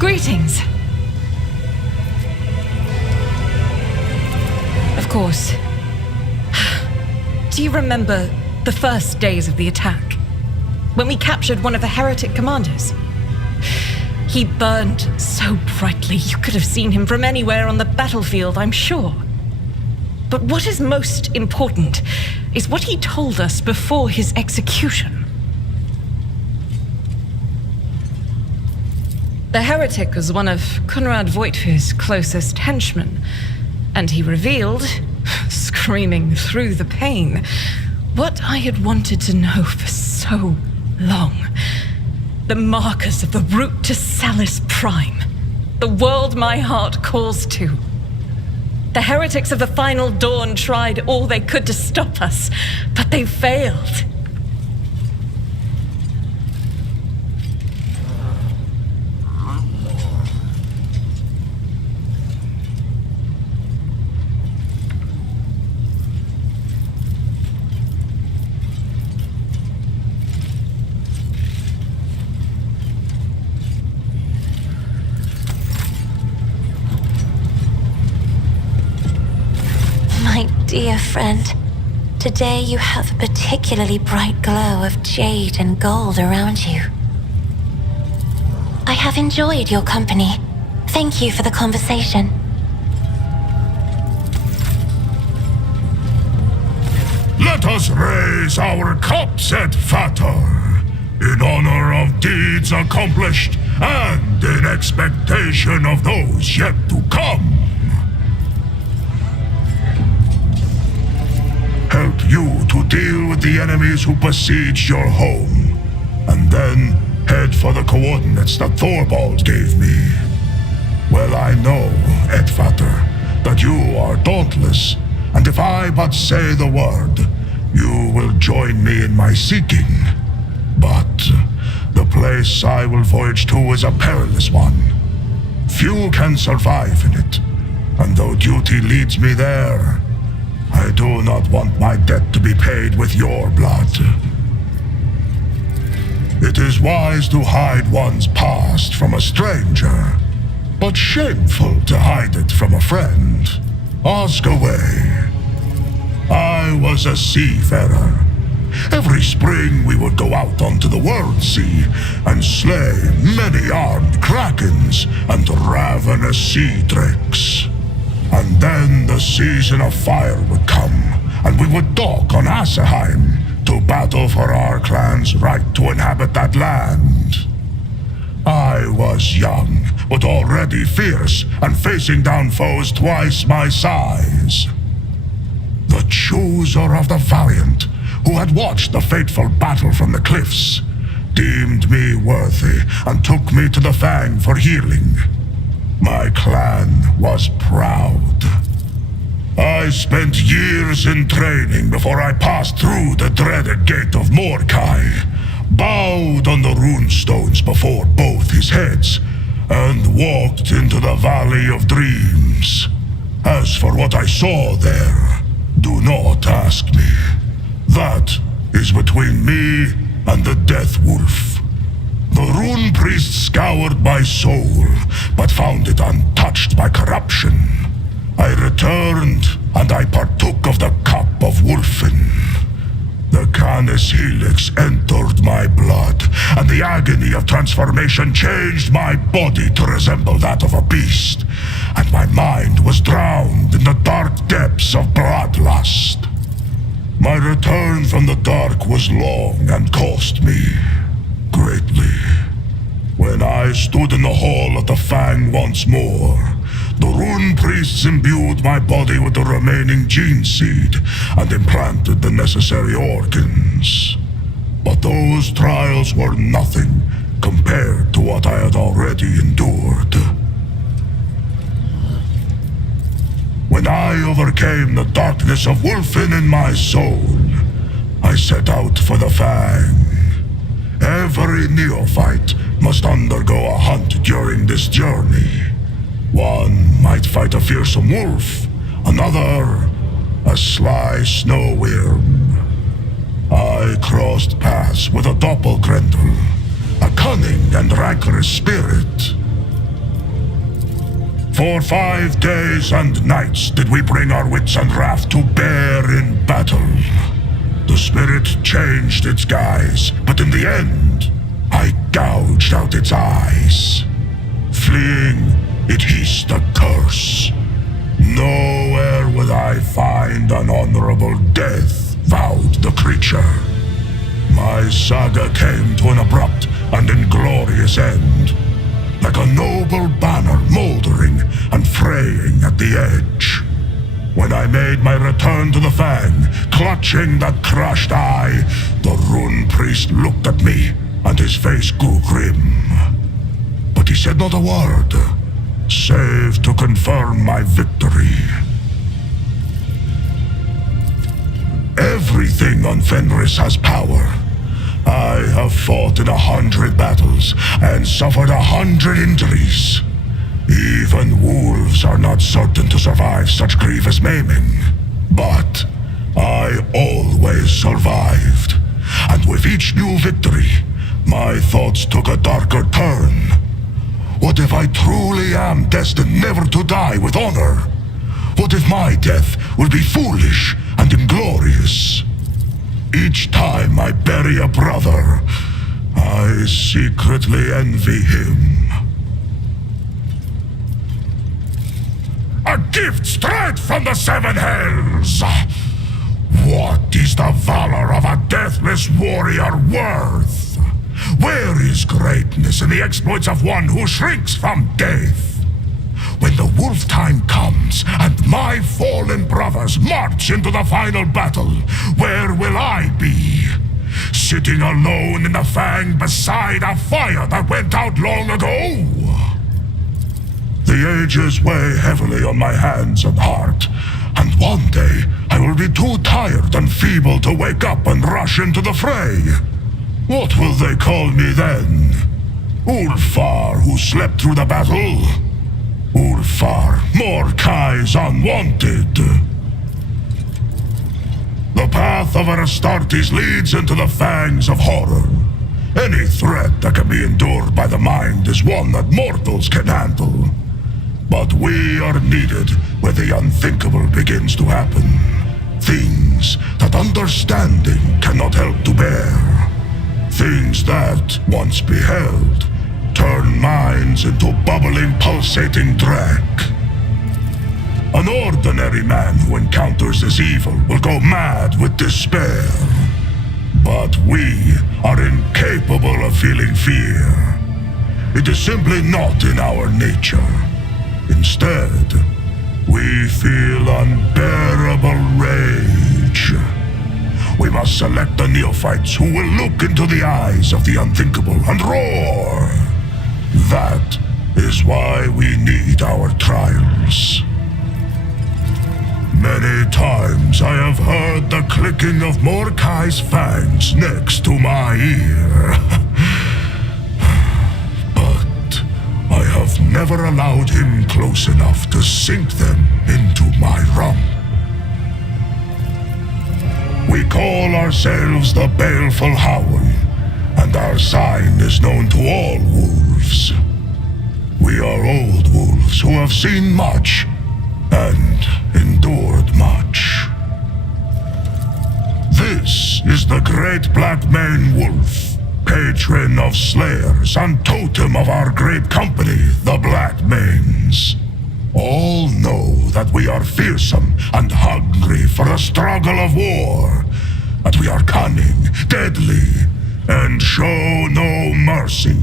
Greetings. Of course. Do you remember the first days of the attack? When we captured one of the heretic commanders? He burned so brightly you could have seen him from anywhere on the battlefield, I'm sure. But what is most important is what he told us before his execution. The heretic was one of Conrad Voigtfir's closest henchmen, and he revealed, screaming through the pain, what I had wanted to know for so long. The markers of the route to Salus Prime. The world my heart calls to. The heretics of the Final Dawn tried all they could to stop us, but they failed. Dear friend, today you have a particularly bright glow of jade and gold around you. I have enjoyed your company. Thank you for the conversation. Let us raise our cups at Vator, in honor of deeds accomplished and in expectation of those yet to come. Help you to deal with the enemies who besieged your home, and then head for the coordinates that Thorvald gave me. Well, I know, Edvater, that you are dauntless, and if I but say the word, you will join me in my seeking. But the place I will voyage to is a perilous one. Few can survive in it, and though duty leads me there, I do not want my debt to be paid with your blood. It is wise to hide one's past from a stranger, but shameful to hide it from a friend. Ask away. I was a seafarer. Every spring we would go out onto the world sea and slay many armed krakens and ravenous sea drakes. And then the season of fire would come, and we would dock on Asaheim to battle for our clan's right to inhabit that land. I was young, but already fierce, and facing down foes twice my size. The chooser of the valiant, who had watched the fateful battle from the cliffs, deemed me worthy and took me to the Fang for healing. My clan was proud. I spent years in training before I passed through the dreaded gate of Mordkai, bowed on the runestones before both his heads, and walked into the Valley of Dreams. As for what I saw there, do not ask me. That is between me and the Death Wolf. The rune priest scoured my soul, but found it untouched by corruption. I returned, and I partook of the cup of Wolfen. The Canis Helix entered my blood, and the agony of transformation changed my body to resemble that of a beast, and my mind was drowned in the dark depths of bloodlust. My return from the dark was long and cost me greatly. When I stood in the hall of the Fang once more, the rune priests imbued my body with the remaining gene seed and implanted the necessary organs. But those trials were nothing compared to what I had already endured. When I overcame the darkness of Wolfen in my soul, I set out for the Fang. Every neophyte must undergo a hunt during this journey. One might fight a fearsome wolf, another a sly snow worm. I crossed paths with a doppelgrendel, a cunning and rancorous spirit. For 5 days and nights did we bring our wits and wrath to bear in battle. The spirit changed its guise, but in the end, I gouged out its eyes. Fleeing, it hissed a curse. Nowhere would I find an honorable death, vowed the creature. My saga came to an abrupt and inglorious end, like a noble banner moldering and fraying at the edge. When I made my return to the Fang, clutching that crushed eye, the Rune Priest looked at me, and his face grew grim. But he said not a word, save to confirm my victory. Everything on Fenris has power. I have fought in 100 battles and suffered 100 injuries. Even wolves are not certain to survive such grievous maiming. But I always survived. And with each new victory, my thoughts took a darker turn. What if I truly am destined never to die with honor? What if my death will be foolish and inglorious? Each time I bury a brother, I secretly envy him. A gift straight from the seven hells! What is the valor of a deathless warrior worth? Where is greatness in the exploits of one who shrinks from death? When the wolf time comes and my fallen brothers march into the final battle, where will I be? Sitting alone in the Fang beside a fire that went out long ago? The ages weigh heavily on my hands and heart, and one day I will be too tired and feeble to wake up and rush into the fray. What will they call me then? Ulfar, who slept through the battle? Ulfar, Mordecai's unwanted. The path of Astartes leads into the fangs of horror. Any threat that can be endured by the mind is one that mortals can handle. But we are needed where the unthinkable begins to happen. Things that understanding cannot help to bear. Things that, once beheld, turn minds into bubbling, pulsating dreck. An ordinary man who encounters this evil will go mad with despair. But we are incapable of feeling fear. It is simply not in our nature. Instead, we feel unbearable rage. We must select the neophytes who will look into the eyes of the unthinkable and roar. That is why we need our trials. Many times I have heard the clicking of Mordecai's fangs next to my ear. But I have never allowed him close enough to sink them into my rump. We call ourselves the Baleful Howl, and our sign is known to all wolves. We are old wolves who have seen much and endured much. This is the Great Black Mane Wolf, patron of slayers and totem of our great company, the Black Manes. All know that we are fearsome and hungry for the struggle of war, that we are cunning, deadly, and show no mercy.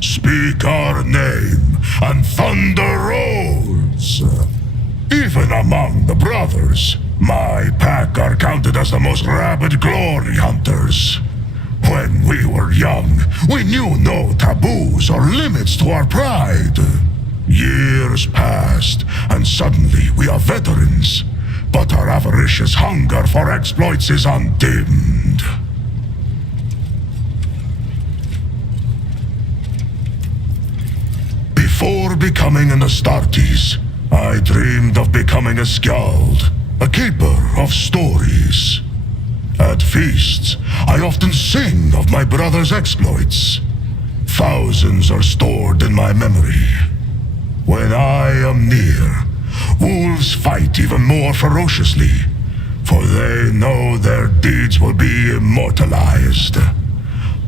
Speak our name, and thunder rolls. Even among the brothers, my pack are counted as the most rabid glory hunters. When we were young, we knew no taboos or limits to our pride. Years passed, and suddenly we are veterans, but our avaricious hunger for exploits is undimmed. Before becoming an Astartes, I dreamed of becoming a skald, a keeper of stories. At feasts, I often sing of my brother's exploits. Thousands are stored in my memory. When I am near, wolves fight even more ferociously, for they know their deeds will be immortalized.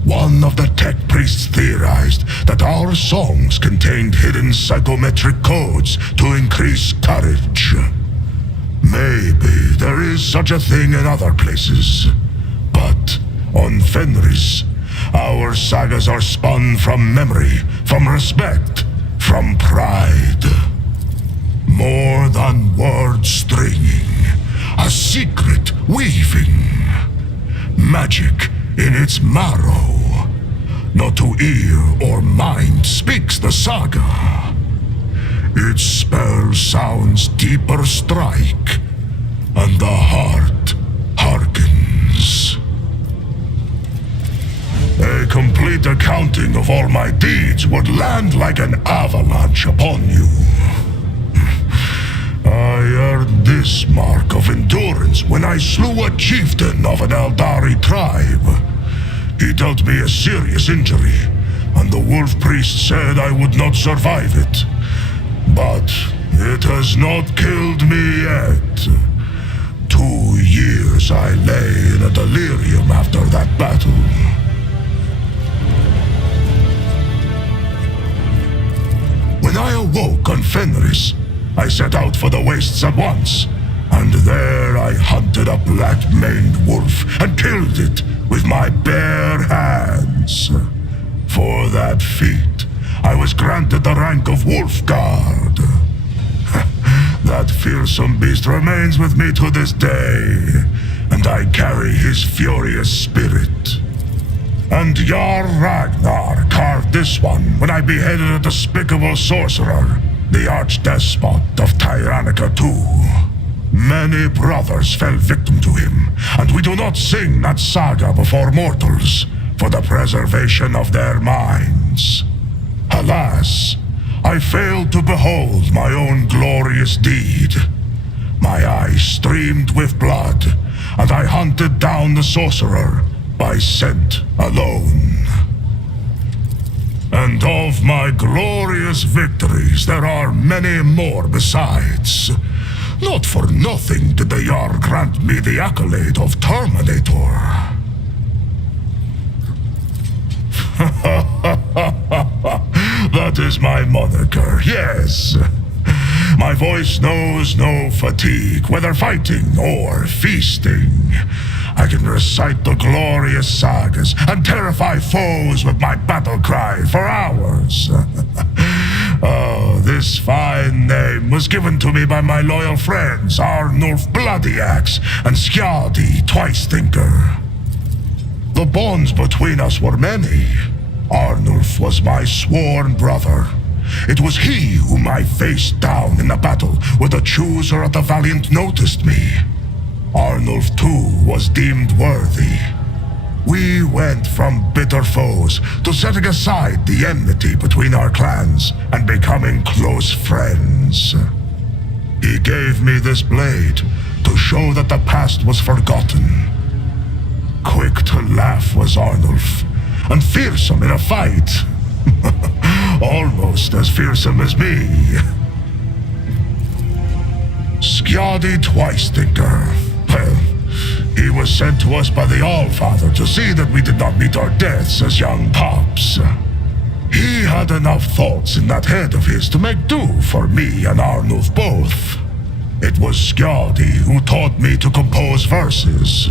One of the tech priests theorized that our songs contained hidden psychometric codes to increase courage. Maybe there is such a thing in other places, but on Fenris, our sagas are spun from memory, from respect, from pride. More than word stringing, a secret weaving. Magic in its marrow. Not to ear or mind speaks the saga. Its spell sounds deeper strike, and the heart hearkens. A complete accounting of all my deeds would land like an avalanche upon you. I earned this mark of endurance when I slew a chieftain of an Eldari tribe. He dealt me a serious injury, and the wolf priest said I would not survive it. But it has not killed me yet. 2 years I lay in a delirium after that battle. When I awoke on Fenris, I set out for the wastes at once, and there I hunted a black-maned wolf and killed it with my bare hands. For that feat, I was granted the rank of Wolf Guard. That fearsome beast remains with me to this day, and I carry his furious spirit. And Jarl Ragnar carved this one when I beheaded a despicable sorcerer, the archdespot of Tyrannica II. Many brothers fell victim to him, and we do not sing that saga before mortals, for the preservation of their minds. Alas, I failed to behold my own glorious deed. My eyes streamed with blood, and I hunted down the sorcerer by scent alone. And of my glorious victories, there are many more besides. Not for nothing did the Jarl grant me the accolade of Terminator. That is my moniker, yes. My voice knows no fatigue, whether fighting or feasting. I can recite the glorious sagas and terrify foes with my battle cry for hours. Oh, this fine name was given to me by my loyal friends, Arnulf Bloody Axe and Skjaldi Twice Thinker. The bonds between us were many. Arnulf was my sworn brother. It was he whom I faced down in the battle where the chooser of the Valiant noticed me. Arnulf too was deemed worthy. We went from bitter foes to setting aside the enmity between our clans and becoming close friends. He gave me this blade to show that the past was forgotten. Quick to laugh was Arnulf, and fearsome in a fight. Almost as fearsome as me. Skjaldi Twice Thinker. Well, he was sent to us by the Allfather to see that we did not meet our deaths as young pups. He had enough thoughts in that head of his to make do for me and Arnulf both. It was Skjaldi who taught me to compose verses.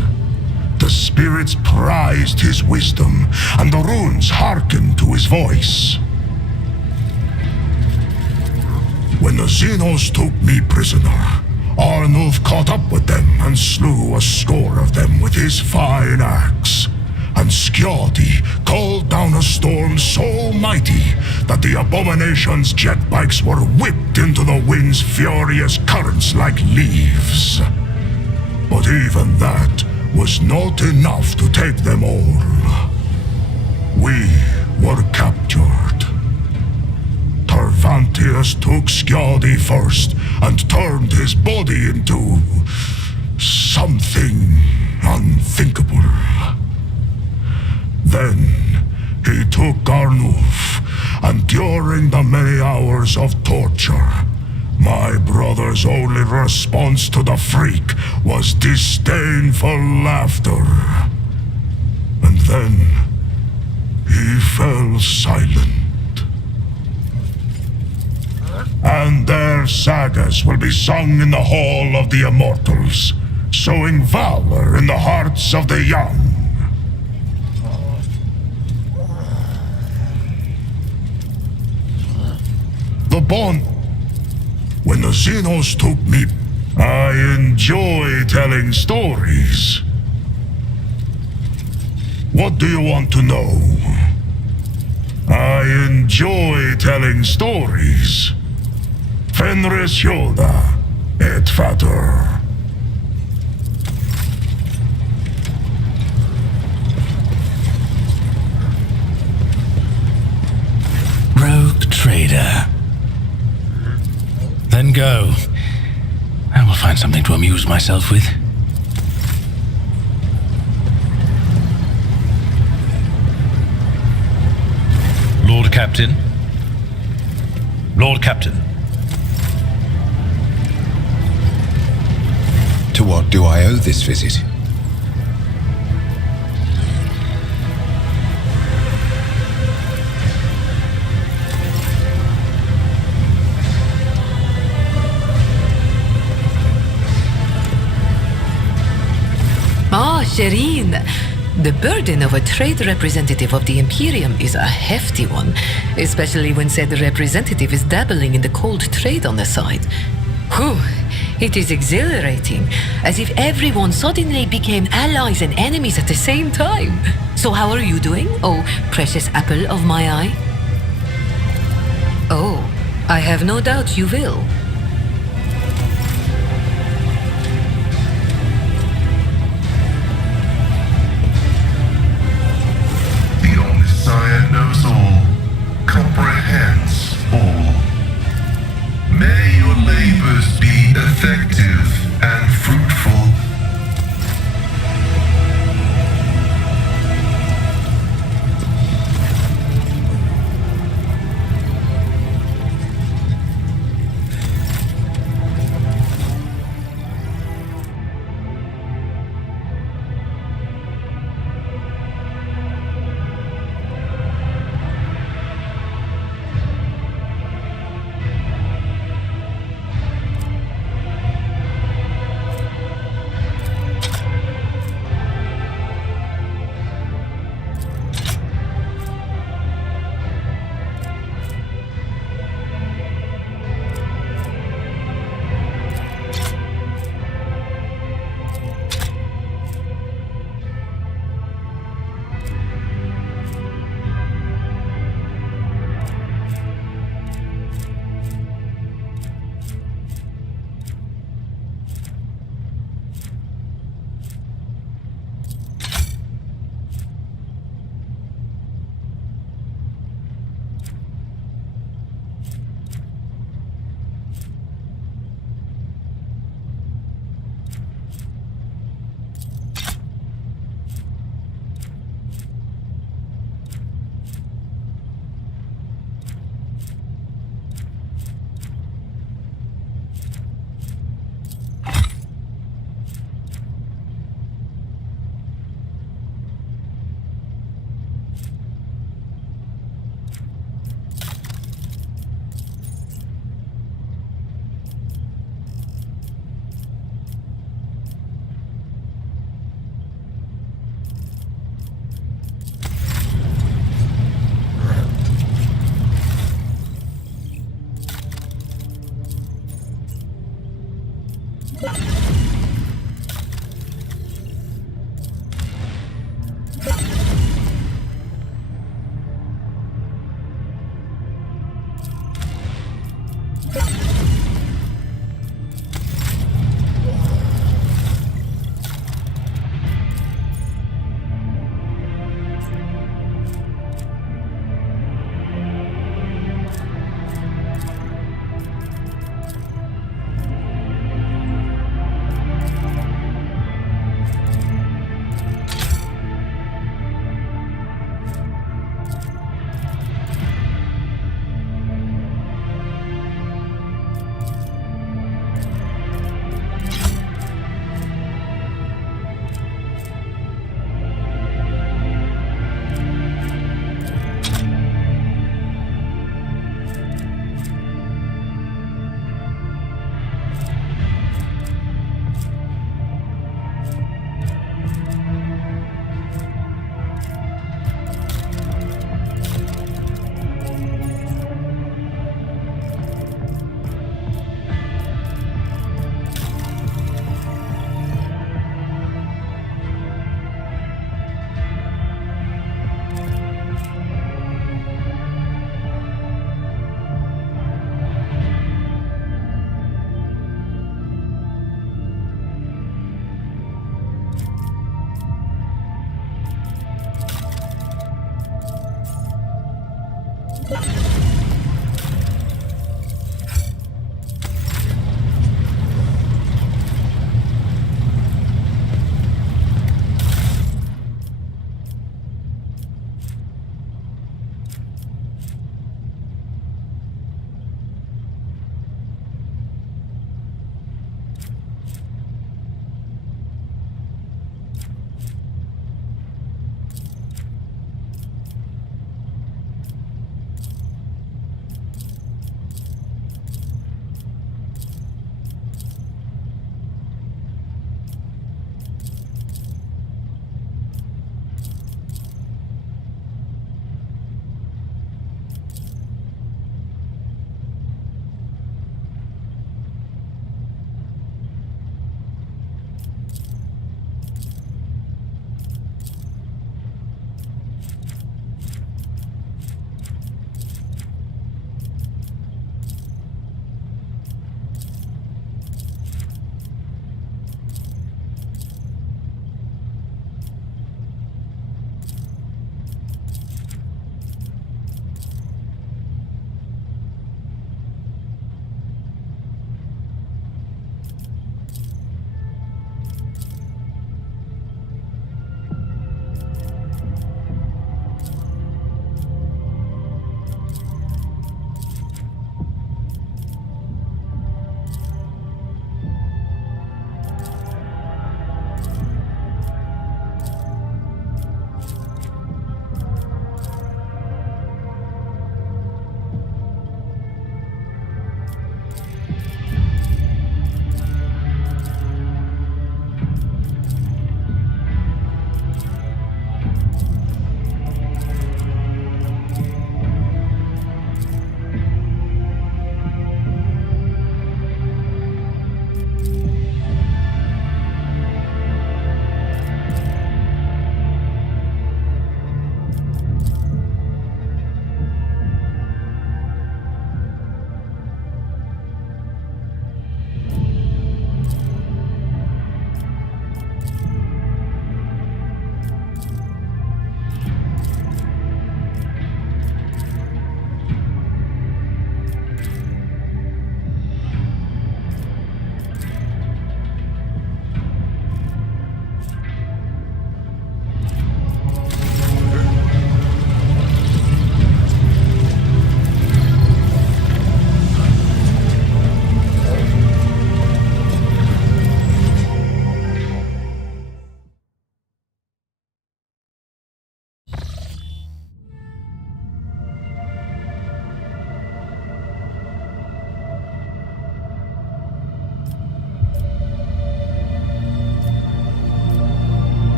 The spirits prized his wisdom, and the runes hearkened to his voice. When the Xenos took me prisoner, Arnulf caught up with them and slew a score of them with his fine axe. And Skjaldi called down a storm so mighty that the abomination's jet bikes were whipped into the wind's furious currents like leaves. But even that was not enough to take them all. We were captured. Tervantius took Skjaldi first and turned his body into something unthinkable. Then He took Garnuf, and during the many hours of torture, my brother's only response to the freak was disdainful laughter. And then he fell silent. And their sagas will be sung in the Hall of the Immortals, sowing valor in the hearts of the young. The bond. When the Xenos took me, I enjoy telling stories. What do you want to know? I enjoy telling stories. Fenris Hylda, et fatter. Rogue trader. Then go. I will find something to amuse myself with. Lord Captain. Lord Captain. To what do I owe this visit? Ah, Shireen. The burden of a trade representative of the Imperium is a hefty one, especially when said representative is dabbling in the cold trade on the side. Whew, it is exhilarating, as if everyone suddenly became allies and enemies at the same time. So how are you doing, oh precious apple of my eye? Oh, I have no doubt you will. Messiah knows all, comprehends all. May your labors be effective and fruitful.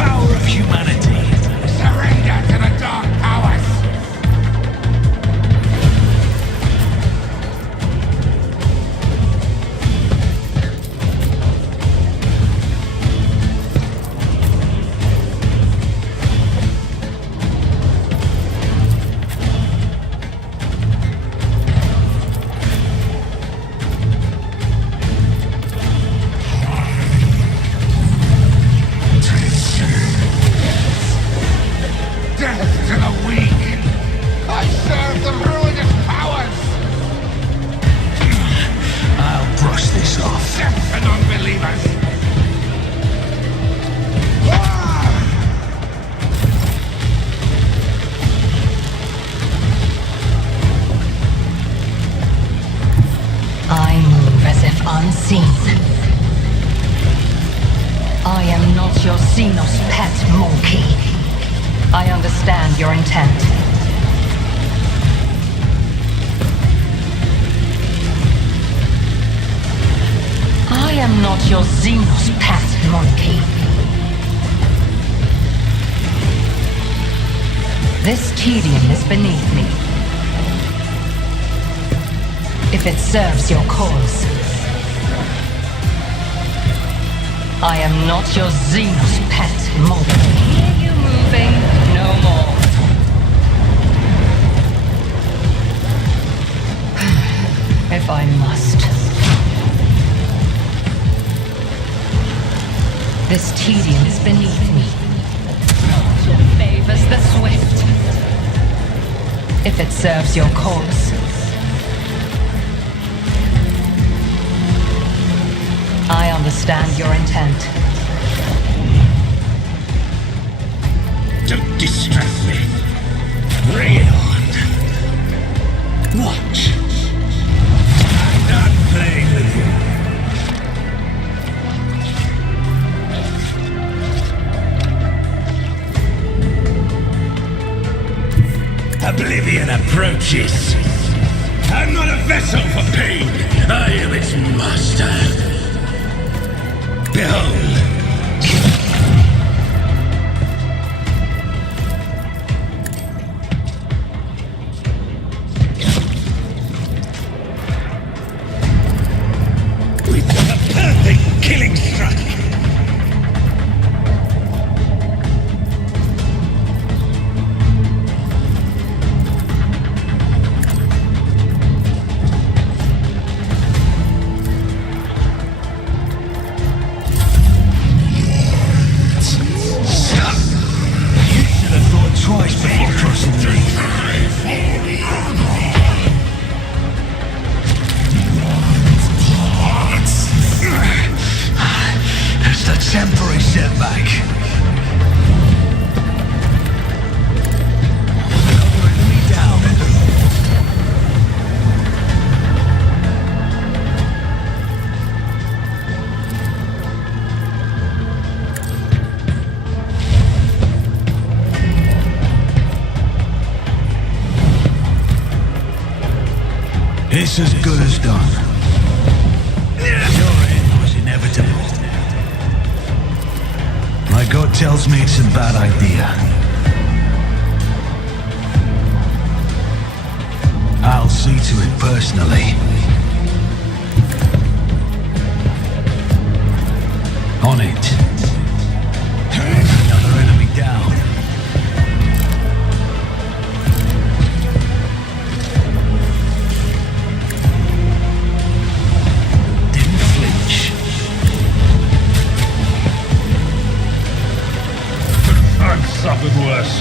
power of humanity. Surrender to the dark powers! Death to the weak! I serve the ruinous powers! I'll brush this off. Death to non-believers! I move as if unseen. I am not your Xenos pet monkey. I understand your intent. I am not your Xenos pet monkey. This tedium is beneath me. If it serves your cause. I am not your Xenos pet monkey. Hear you moving no more. If I must. This tedium is beneath me. Fortune favors the swift. If it serves your cause. I understand your intent. Don't distract me. Bring it on. Watch. I'm not playing with you. Oblivion approaches. I'm not a vessel for pain. I am its master. Behold. With a perfect killing strike. Twice before crossing the reef. It's a temporary setback. Another enemy down. It's as good as done. Your end was inevitable. My gut tells me it's a bad idea. I'll see to it personally. On it. Another enemy down. Suffered worse.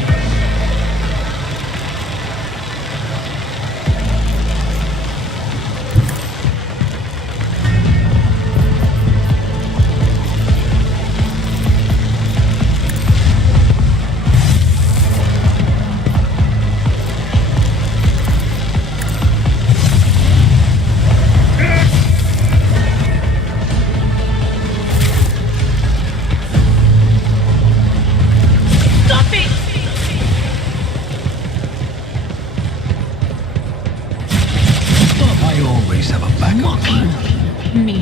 Have a backup plan. Me.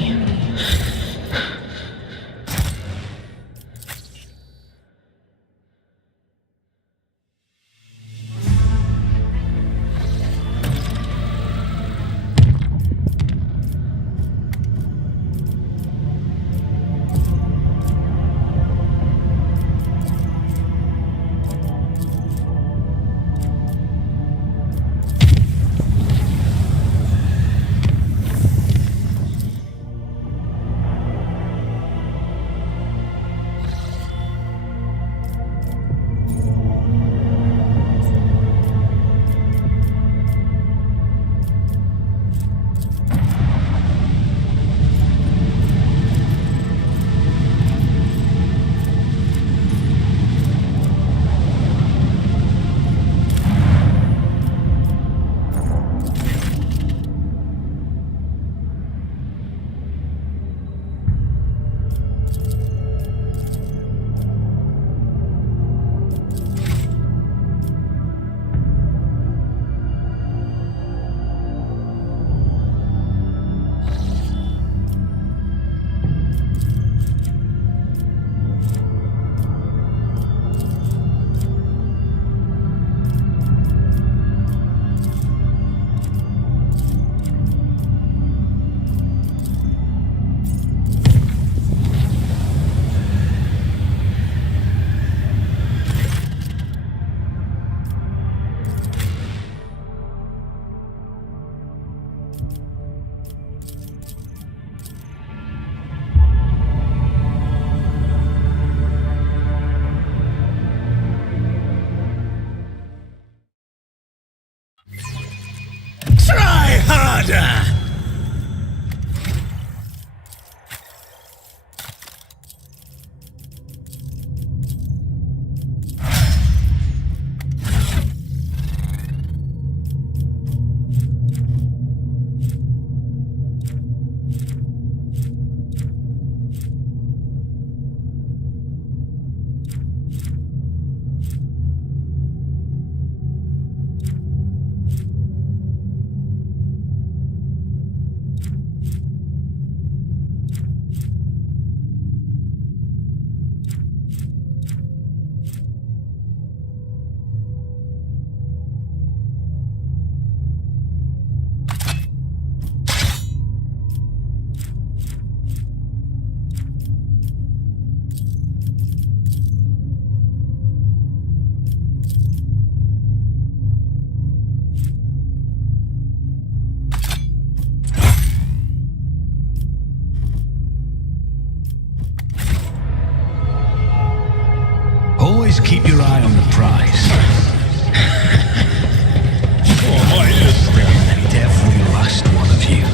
always keep your eye on the prize. Oh, my ears. Exterminate every last one of you.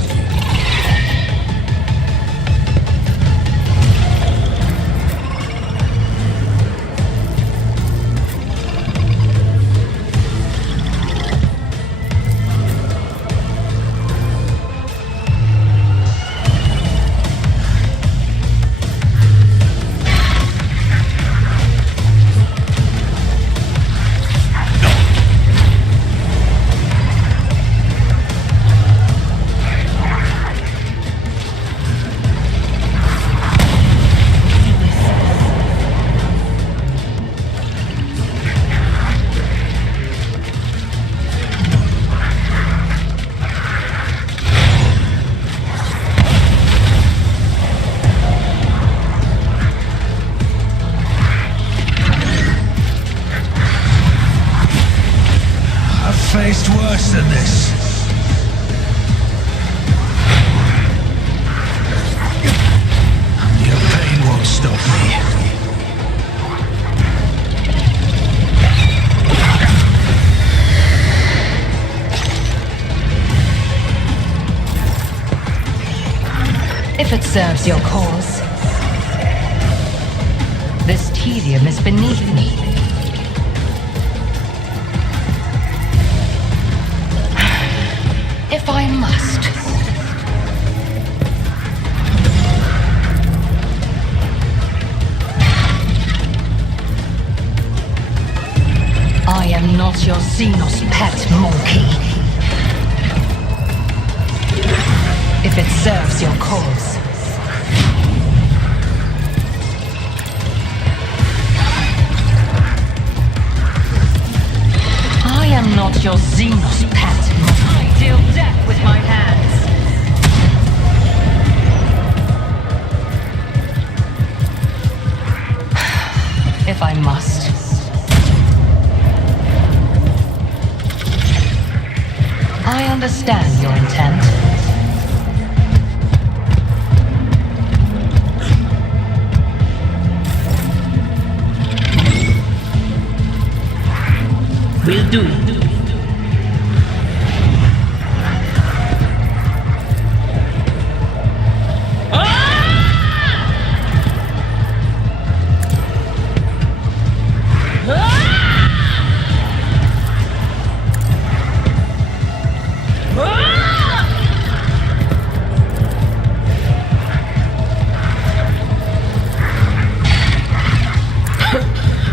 Faced worse than this. Your pain won't stop me. If it serves your cause. This tedium is beneath me. If I must. I am not your Xenos pet, monkey. If it serves your cause. I am not your Xenos pet, monkey. I deal death with my hands. If I must. I understand your intent. Will do.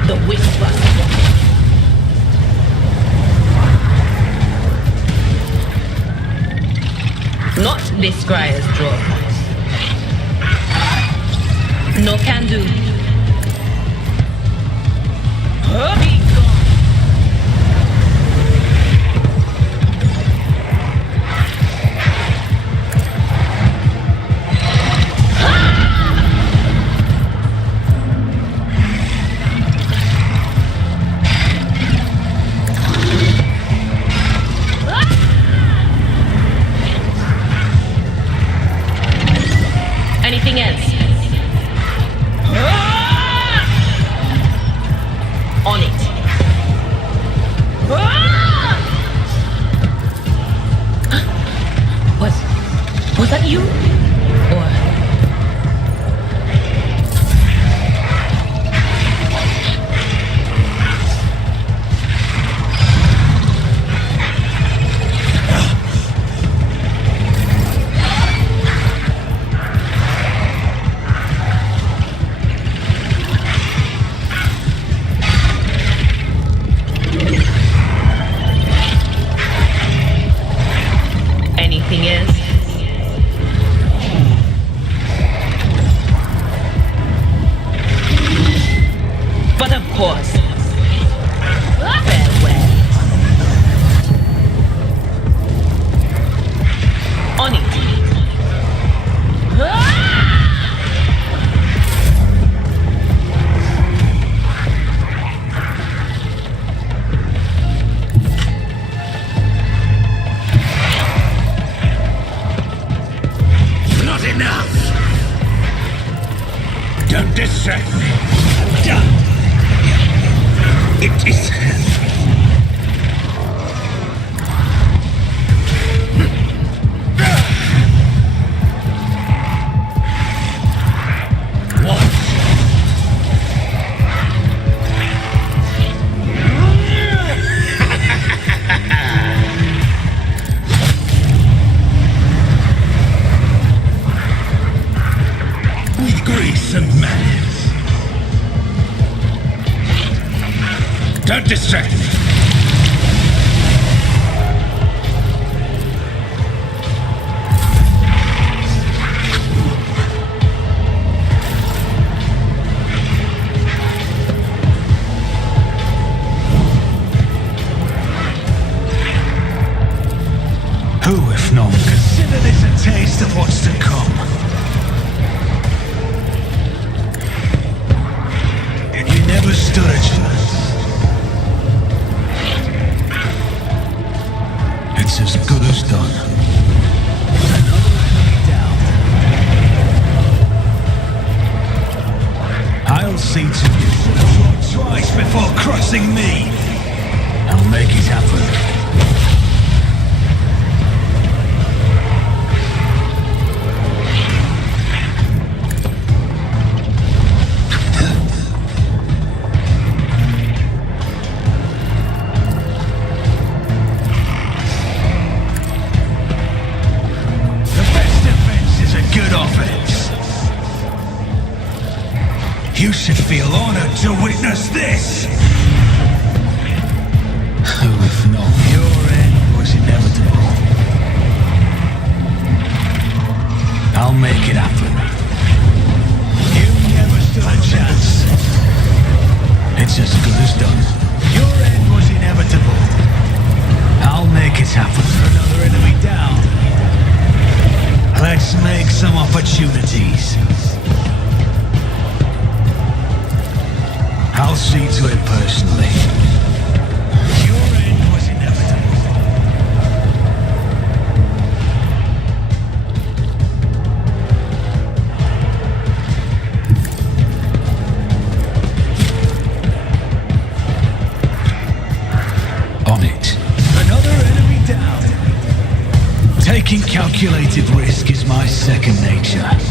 The whisper. Not this scryer's draw. No can do. Be gone. Anything else? On it. Was that you? Or anything else? But of course. Farewell. On it. Not enough! Don't distract me. I'm done. It is hell. With grace and manners. Don't distract me. Who, if not, consider this a taste of what's to come? You never stood a chance. It's as good as done. Another enemy down. I'll see to you. Thought twice before crossing me. I'll make it happen. You should feel honored to witness this! Who, if not, your end was inevitable. I'll make it happen. You never stood a chance. It's as good as done. Your end was inevitable. I'll make it happen. Another enemy down. Let's make some opportunities. I'll see to it personally. Your end was inevitable. On it. Another enemy down. Taking calculated risk is my second nature.